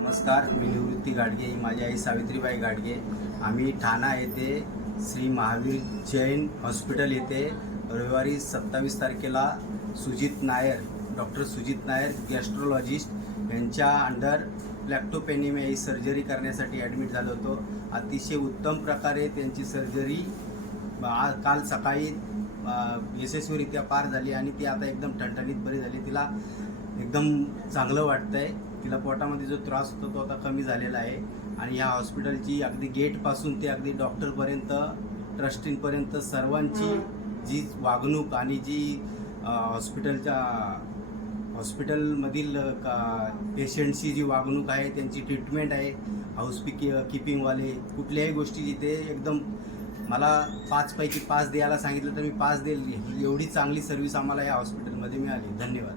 नमस्कार, मी निवृत्ती गाडगे. ही माझी आई सावित्रीबाई गाडगे. आम्ही ठाणा येथे श्री महावीर जैन हॉस्पिटल येथे रविवारी 27 तारखेला डॉक्टर सुजित नायर गॅस्ट्रोलॉजिस्ट यांच्या अंडर प्लॅक्टोपेनिमिया ही सर्जरी करण्यासाठी ॲडमिट झालो होतो. अतिशय उत्तम प्रकारे त्यांची सर्जरी काल सकाळी यशस्वीरित्या पार झाली आणि ती आता एकदम ठणठणीत बरी झाली. तिला एकदम चांगलं वाटतं आहे. तिला पोटामध्ये जो त्रास होतो तो आता कमी झालेला आहे. आणि ह्या हॉस्पिटलची अगदी गेटपासून ते अगदी डॉक्टरपर्यंत, ट्रस्टींपर्यंत सर्वांची जी वागणूक आणि जी हॉस्पिटलमधील पेशंटची जी वागणूक आहे, त्यांची ट्रीटमेंट आहे, कीपिंगवाले कुठल्याही गोष्टी जिथे एकदम मला 5 पैकी 5 द्यायला सांगितलं तर मी 5 देईल. एवढी चांगली सर्व्हिस आम्हाला या हॉस्पिटलमध्ये मिळाली. धन्यवाद.